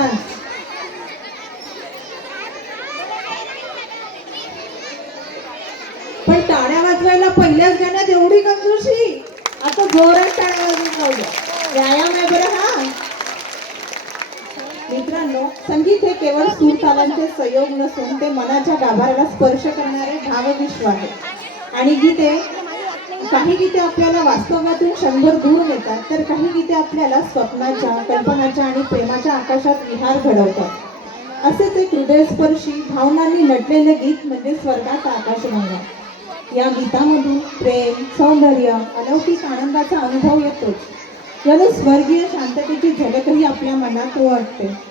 छान. पण टाळ्या वाजवायला पहिल्याच गाण्यात एवढी कंजूशी. आता जोरात टाळ्या वाजवून जाऊ द्या. व्यायाम आहे बरं हा. मित्रांनो, संगीत हे केवळ सूर तालांचे संयोग नसून ते मनाच्या गाभाऱ्याला स्पर्श करणारे भावविश्व आहे. आणि काही गीते आपल्याला वास्तवातून क्षणभर दूर नेतात, तर काही गीते आपल्याला स्वप्नाच्या, कल्पनाच्या आणि प्रेमाच्या आकाशात विहार घडवतात. असेच एक हृदयस्पर्शी भावनांनी नटलेले गीत म्हणजे स्वर्गाचा आकाशगंगा. या गीतामधून प्रेम, सौंदर्य, अलौकिक आनंदाचा अनुभव येतोच. जणू स्वर्गीय शांततेची झलकही आपल्या मनात वाटते.